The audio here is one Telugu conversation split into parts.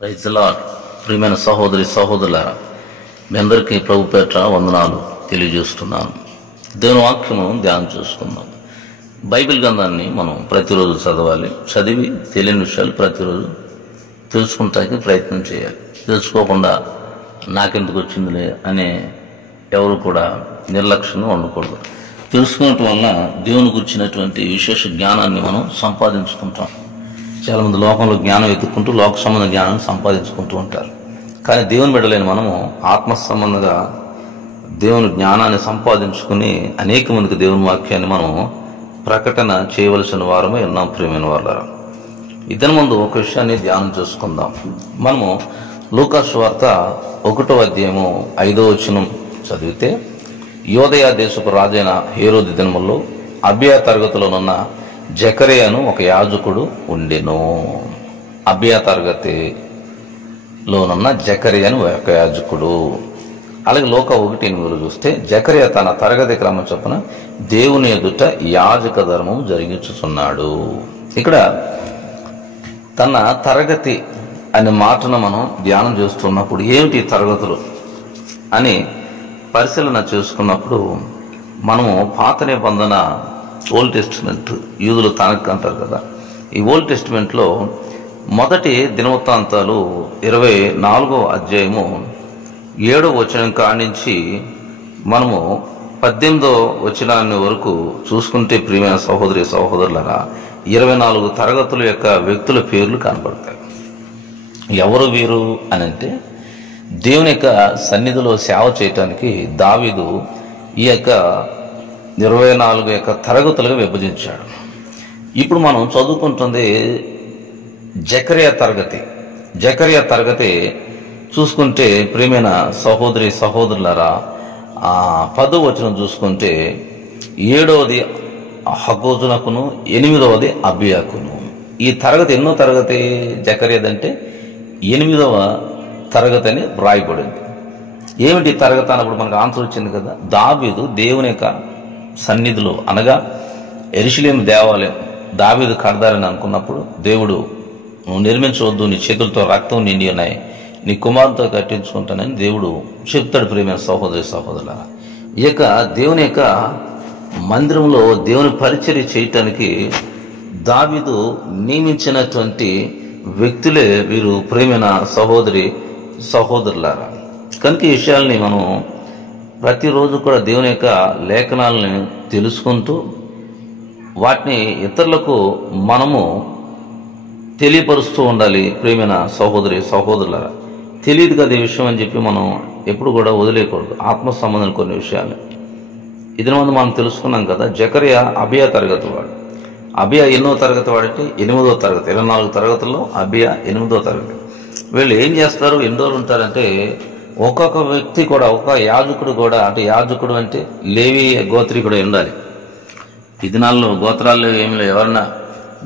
Praise the lord. ప్రియమైన సహోదరి సహోదరులారా, మీ అందరికీ ప్రభు పేట వందనాలు తెలియజేస్తున్నాను. దేవుని వాక్యము ధ్యానం చేసుకుందాం. బైబిల్ గ్రంథాన్ని మనం ప్రతిరోజు చదవాలి. చదివి తెలియని విషయాలు ప్రతిరోజు తెలుసుకుంటానికి ప్రయత్నం చేయాలి. తెలుసుకోకుండా నాకెందుకు వచ్చిందిలే అనే ఎవరు కూడా నిర్లక్ష్యంగా ఉండకూడదు. తెలుసుకోవటం వల్ల దేవుని గురించినటువంటి విశేష జ్ఞానాన్ని మనం సంపాదించుకుంటాం. చాలామంది లోకంలో జ్ఞానం ఎత్తుకుంటూ లోక సంబంధ జ్ఞానాన్ని సంపాదించుకుంటూ ఉంటారు. కానీ దేవుని బిడ్డలైన మనము ఆత్మ సంబంధంగా దేవుని జ్ఞానాన్ని సంపాదించుకుని అనేక మందికి దేవుని వాక్యాన్ని మనం ప్రకటన చేయవలసిన వారమే ఉన్నాం. ప్రియమైన వారులారా, ఇద్దరి ముందు ఒక విషయాన్ని ధ్యానం చేసుకుందాం. మనము లూకా సువార్త 1వ అధ్యాయము 5వ వచనం చదివితే, యోదయ దేశపు రాజైన హేరోదు దినముల్లో అబియా తరగతిలోనున్న జకరియను ఒక యాజకుడు ఉండెను. అబియా తరగతిలోనున్న జకరియను ఒక యాజకుడు. అలాగే లోక 1:8 చూస్తే, జకరియా తన తరగతి క్రమం చొప్పున దేవుని ఎదుట యాజక ధర్మం జరిగించుచున్నాడు. ఇక్కడ తన తరగతి అనే మాటను మనం ధ్యానం చేస్తున్నప్పుడు ఏమిటి తరగతులు అని పరిశీలన చేసుకున్నప్పుడు మనము పాత నిబంధన ఓల్డ్ టెస్టిమెంట్, యూదులు తనకు అంటారు కదా, ఈ ఓల్డ్ టెస్టిమెంట్లో మొదటి దినవృత్తాంతాలు 24వ అధ్యాయము 7వ వచనం కానించి మనము 18వ వచనాన్ని వరకు చూసుకుంటే, ప్రియమైన సహోదరి సహోదరులారా, 24 తరగతుల యొక్క వ్యక్తుల పేర్లు కనబడతాయి. ఎవరు వీరు అని అంటే, దేవుని యొక్క సన్నిధిలో సేవ చేయటానికి దావీదు ఈ యొక్క 24 యొక్క తరగతులుగా విభజించాడు. ఇప్పుడు మనం చదువుకుంటుంది జకరియా తరగతి. జకరియా తరగతి చూసుకుంటే, ప్రియమైన సహోదరి సహోదరులారా, 10వ వచనం చూసుకుంటే 7వది హగోజునకును 8వది అబియాకును. ఈ తరగతి ఎన్నో తరగతి జకర్యాదంటే 8వ తరగతి అని వ్రాయబడింది. ఏమిటి తరగతి అన్నప్పుడు మనకు ఆన్సర్ వచ్చింది కదా. దావీదు దేవుని యొక్క సన్నిధిలో, అనగా యెరూషలేము దేవాలయం దావీదు కడదారని అనుకున్నప్పుడు, దేవుడు నువ్వు నిర్మించవద్దు, నీ చేతులతో రక్తం నిండి ఉన్నాయి, నీ కుమారుతో కట్టించుకుంటానని దేవుడు చెప్తాడు. ప్రియమైన సహోదరి సహోదరులారా, ఈ యొక్క దేవుని యొక్క మందిరంలో దేవుని పరిచర్య చేయటానికి దావీదు నియమించినటువంటి వ్యక్తులే వీరు. ప్రియమైన సహోదరి సహోదరులారా, కనుక ఈ విషయాల్ని మనం ప్రతిరోజు కూడా దేవుని యొక్క లేఖనాలని తెలుసుకుంటూ వాటిని ఇతరులకు మనము తెలియపరుస్తూ ఉండాలి. ప్రియమైన సహోదరి సహోదరులారా, తెలియదు కదా ఈ విషయం అని చెప్పి మనం ఎప్పుడు కూడా వదిలేయకూడదు. ఆత్మ సంబంధం కొన్ని విషయాలు ఇదే ముందు మనం తెలుసుకున్నాం కదా. జకరియా అబియా తరగతి వాడు. అబియా ఎన్నో తరగతి వాడంటే 8వ తరగతి. 24 తరగతుల్లో అబియా 8వ తరగతి. వీళ్ళు ఏం చేస్తారు, ఎన్ని రోజులు ఉంటారంటే, ఒక్కొక్క వ్యక్తి కూడా, ఒక యాజకుడు కూడా, అంటే యాజకుడు అంటే లేవి గోత్రీకుడు ఉండాలి. ఈ దినాల్లో గోత్రాల్లో ఏమి లేవు, ఎవరన్నా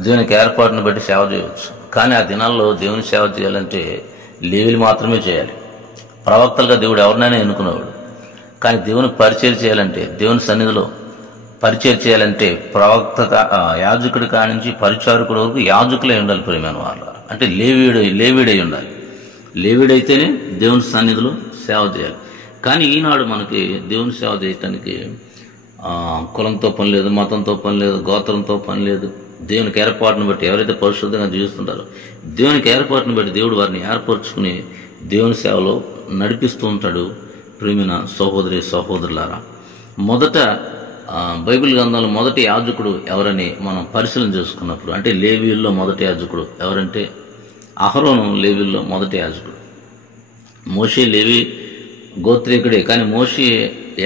దేవునికి ఏర్పాటును బట్టి సేవ చేయవచ్చు. కానీ ఆ దినాల్లో దేవుని సేవ చేయాలంటే లేవీలు మాత్రమే చేయాలి. ప్రవక్తలుగా దేవుడు ఎవరినైనా ఎన్నుకునేవాడు. కానీ దేవుని పరిచయం చేయాలంటే, దేవుని సన్నిధిలో పరిచయం చేయాలంటే ప్రవక్త యాజకుడి కానించి పరిచారకుడి వరకు యాజకులే ఉండాలి. ప్రియమైన వాళ్ళు అంటే లేవీడై ఉండాలి. లేవీడైతేనే దేవుని సన్నిధిలో సేవ చేయాలి. కానీ ఈనాడు మనకి దేవుని సేవ చేయటానికి కులంతో పని లేదు, మతంతో పని లేదు, గోత్రంతో పని లేదు. దేవునికి ఏర్పాటును బట్టి ఎవరైతే పరిశుద్ధంగా జీవిస్తుంటారో దేవునికి ఏర్పాటును బట్టి దేవుడు వారిని ఏర్పరచుకుని దేవుని సేవలో నడిపిస్తూ ఉంటాడు. ప్రియమైన సహోదరి సహోదరులారా, మొదట బైబిల్ గ్రంథంలో మొదటి యాజకుడు ఎవరని మనం పరిశీలన చేసుకున్నప్పుడు, అంటే లేవీయుల్లో మొదటి యాజకుడు ఎవరంటే అహరోను. లేవీయుల్లో మొదటి యాజకుడు. మోషే లేవి గోత్రీకుడే, కానీ మోషే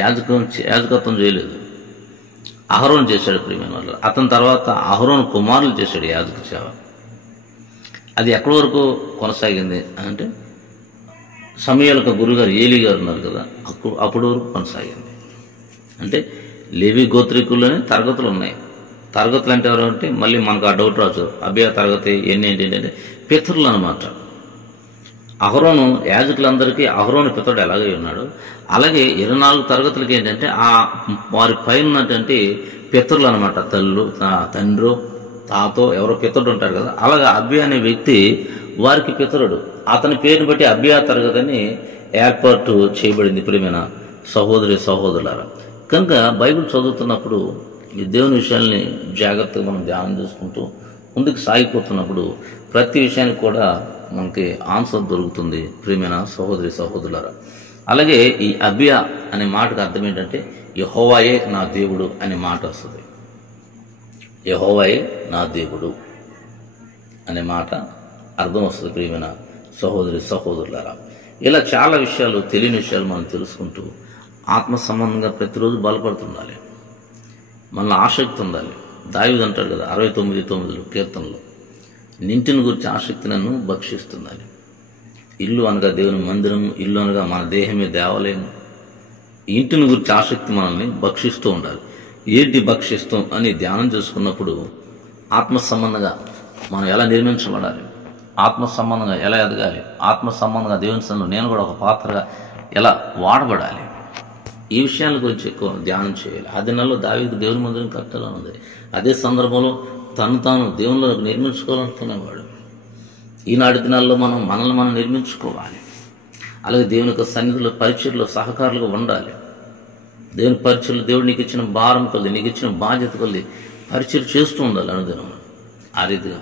యాజకత్వం చేయలేదు, అహరోను చేశాడు. ప్రియమైన వాళ్ళు, అతని తర్వాత అహరోను కుమారులు చేశాడు యాజక సేవ. అది ఎక్కడి వరకు కొనసాగింది అంటే, సమూయేలు గురుగారు ఏలీ గారు ఉన్నారు కదా, అప్పుడు వరకు కొనసాగింది. అంటే లేవి గోత్రీకుల్లోనే తరగతులు ఉన్నాయి. తరగతులు అంటే ఎవరు అంటే, మళ్ళీ మనకు ఆ డౌట్ రావచ్చు, అబియా తరగతి ఏంటంటే పితరులు అనమాట. అహరోను యాజకులందరికీ అహరోను పితరుడు ఎలాగే ఉన్నాడు, అలాగే 24 తరగతులకి ఏంటంటే వారి పైన ఉన్నటువంటి పితరులు అనమాట. తండ్రో తాతో ఎవరో పితరుడు ఉంటారు కదా. అలాగే అబియా అనే వ్యక్తి వారికి పితరుడు. అతని పేరుని బట్టి అబియా తరగతి అని ఏర్పాటు చేయబడింది. ప్రియమైన సహోదరి సహోదరులారా, కనుక బైబిల్ చదువుతున్నప్పుడు ఈ దేవుని విషయాల్ని జాగ్రత్తగా మనం ధ్యానం చేసుకుంటూ ముందుకు సాగిపోతున్నప్పుడు ప్రతి విషయానికి కూడా మనకి ఆన్సర్ దొరుకుతుంది. ప్రియమైన సహోదరి సహోదరులారా, అలాగే ఈ అబియా అనే మాటకు అర్థం ఏంటంటే యెహోవాయే నా దేవుడు అనే మాట వస్తుంది. యెహోవాయే నా దేవుడు అనే మాట అర్థం వస్తుంది. ప్రియమైన సహోదరి సహోదరులారా, ఇలా చాలా విషయాలు, తెలియని విషయాలు మనం తెలుసుకుంటూ ఆత్మ సంబంధంగా ప్రతిరోజు బలపడుతుండాలి. మన ఆసక్తి ఉండాలి. దావీదు అంటాడు కదా 69:9 కీర్తనలో, నింటిని గురించి ఆసక్తి నన్ను భక్షిస్తుండాలి. ఇల్లు అనగా దేవుని మందిరం, ఇల్లు అనగా మన దేహమే దేవాలయం. ఇంటిని గురించి ఆసక్తి మనల్ని భక్షిస్తూ ఉండాలి. ఏంటి భక్షిస్తాం అని ధ్యానం చేసుకున్నప్పుడు ఆత్మ సంబంధంగా మనం ఎలా నిర్మించబడాలి, ఆత్మ సంబంధంగా ఎలా ఎదగాలి, ఆత్మ సంబంధంగా దేవుని సన్నిధిలో నేను కూడా ఒక పాత్రగా ఎలా వాడబడాలి, ఈ విషయాల గురించి ఎక్కువ ధ్యానం చేయాలి. ఆ దినాల్లో దావీదు దేవుని మందిరం కట్టాలని ఉంది. అదే సందర్భంలో తను తాను దేవునిలో నిర్మించుకోవాలనుకునేవాడు. ఈనాటి దినాల్లో మనల్ని మనం నిర్మించుకోవాలి. అలాగే దేవుని యొక్క సన్నిధిలో పరిచర్లో సహకారులుగా ఉండాలి. దేవుని పరిచర్లు దేవుడు నీకు ఇచ్చిన భారం కొద్ది, నీకు ఇచ్చిన బాధ్యత కొద్ది పరిచయం చేస్తూ ఉండాలి అనుదినం. ఆ రీతిగా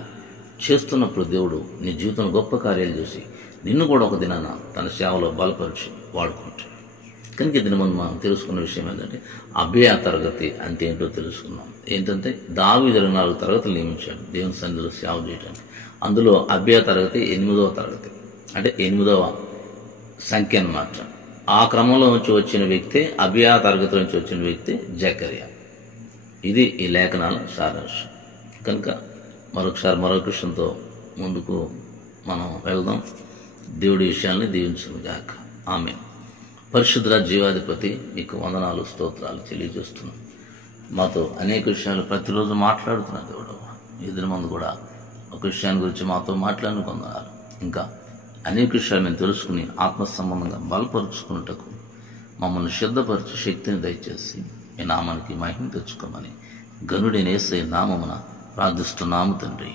చేస్తున్నప్పుడు దేవుడు నీ జీవితంలో గొప్ప కార్యాలు చేసి నిన్ను కూడా ఒక దినాన తన సేవలో బలపరిచి వాడుకుంటాడు. కనుక దీని ముందు మనం తెలుసుకున్న విషయం ఏంటంటే అబియా తరగతి అంటే ఏంటో తెలుసుకున్నాం. ఏంటంటే దావీదు 24 తరగతులు నియమించాడు దేవుని సన్నిధిలో సేవ చేయడానికి. అందులో అబియా తరగతి 8వ తరగతి, అంటే 8వ సంఖ్య అన్నమాట. ఆ క్రమంలో నుంచి వచ్చిన వ్యక్తి, అబియా తరగతి నుంచి వచ్చిన వ్యక్తి జకర్యా. ఇది ఈ లేఖనాల సారాంశం. కనుక మరొకసారి మరొక విషయంతో ముందుకు మనం వెళ్దాం. దేవుడి విషయాల్ని దీవించును గాక. ఆమేన్. పరిశుద్ధ జీవాధిపతి, మీకు వందనాలు, స్తోత్రాలు తెలియజేస్తున్నాం. మాతో అనేక విషయాలు ప్రతిరోజు మాట్లాడుతున్న దేవుడు, ఎదురు మందు కూడా ఒక విషయాన్ని గురించి మాతో మాట్లాడుకున్నారు. ఇంకా అనేక విషయాలు మేము తెలుసుకుని ఆత్మ సంబంధంగా బలపరుచుకున్నటకు మమ్మల్ని సిద్ధపరిచి శక్తిని దయచేసి మీ నామానికి మహిమ తెచ్చుకోమని గనుడైన యేసయ్య నామమున ప్రార్థిస్తున్నాము తండ్రి.